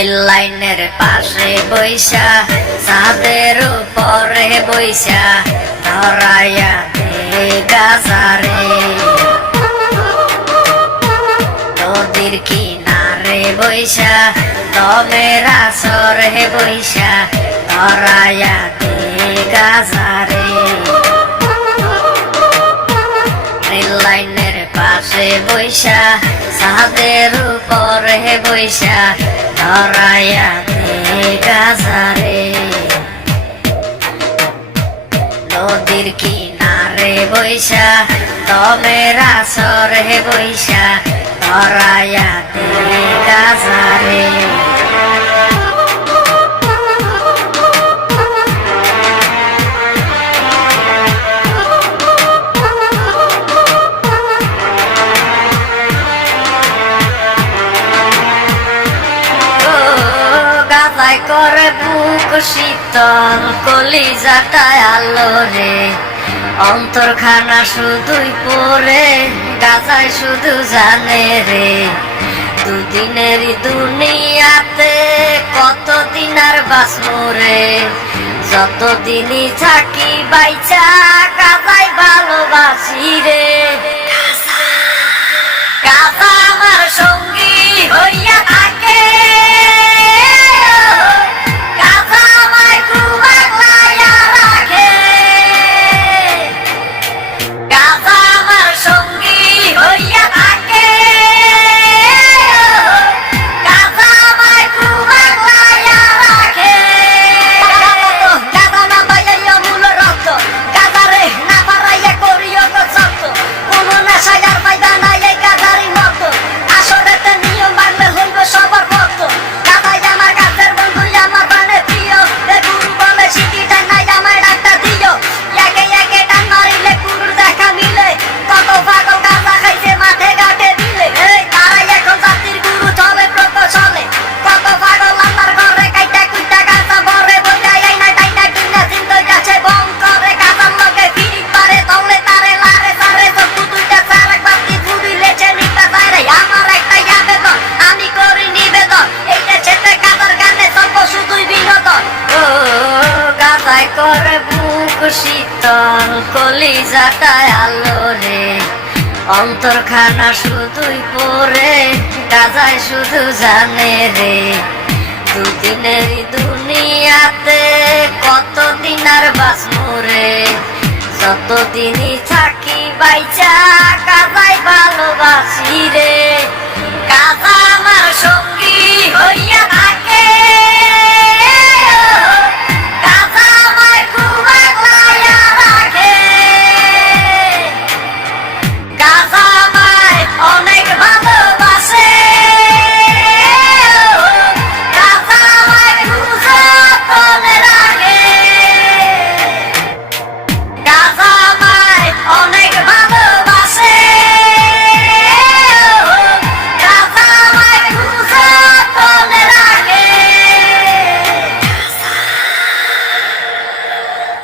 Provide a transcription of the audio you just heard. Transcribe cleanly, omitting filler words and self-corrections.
Rail লাইনের পাশে বইসা ছাদের উপরে বইসা ধরাইয়া দে গাছারে, নদীর কিনারে বইসা দমের আসরে বইসা ধরাইয়া দে গাছারে। রেল লাইনের পাশে বইসা ছাদের উপরে বইসা ধরাইয়া দে গাছারে, নদীর কিনারে বইসা দমের আসরে বইসা ধরাইয়া দে গাছারে। করে বুক শীতল কলিজাটায় আলো রে, অন্তরখানা শুধুই পরে গাজায় শুধু জানে রে। দুদিনেরই দুনিয়াতে কতদিন আর বাঁচবো রে, যতদিনই থাকি বাইচা গাজায় ভালোবাসি রে। গাজা আমার সঙ্গী হইয়া থাকে, করে বুক শীতল কলিজাটায় আলো রে, অন্তরখানা শুধুই পরে গাজায় শুধু জানে রে। দুদিনেরই দুনিয়াতে কতদিন আর বাঁচবো রে, যতদিনই থাকি বাইচা গাজায় ভালোবাসি রে। গাজা আমার সঙ্গী হইয়া থাকে।